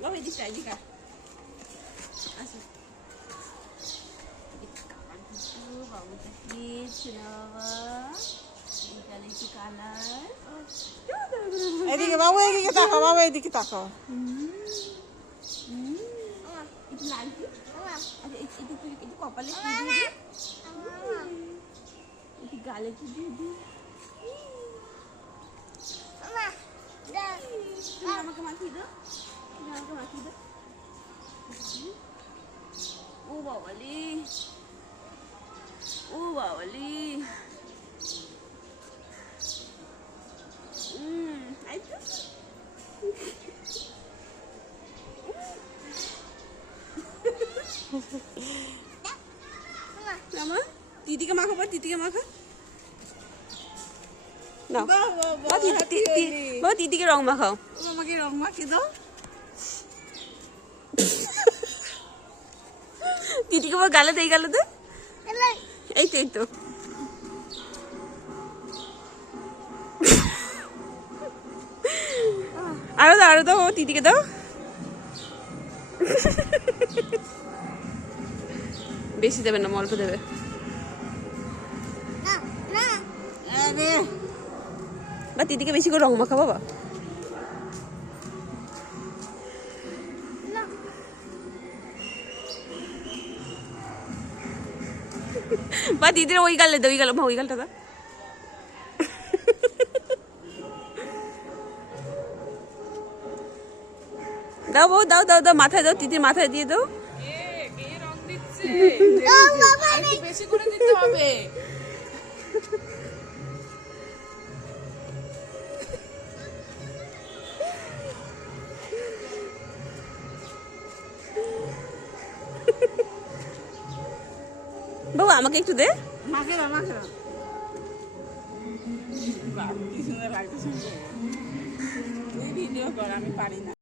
বাবা এদিকে এদিকে আসো বাবুটা খেয়েছে বাবা এটা দেখি কালার এদিকে বাবু এদিকে তাকাও বাবু এদিকে তাকাও একটু লাল কি একটু কপালে একটু গালে কি দিয়ে দিই আমাকে মাখিয়ে দাও আমাকে মাখিয়ে দাও ও বাবালি ও বাবালি দিদিকে মাখো বা দিদিকে মাখো না দিদিকে রং মাখাও আমাকে রং মাখিয়ে দাও দিদিকে বা গালে দেই গালে দে এই তো এই তো আরো দাও দিদিকে দাও বেশি দেবে না অল্প দেবে বা দিদিকে বেশি করে রং মাখা বাবা বা দিদির ওই গালে দে ওই গাল ওই গালটা দাও বউ দাও দাও দাও মাথায় দাও দিদির মাথায় দিয়ে দাও বেশি করে দিতে হবে বাবু আমাকে একটু দে মাখে না কি সুন্দর লাগতেছে ভিডিও কর আমি পারি না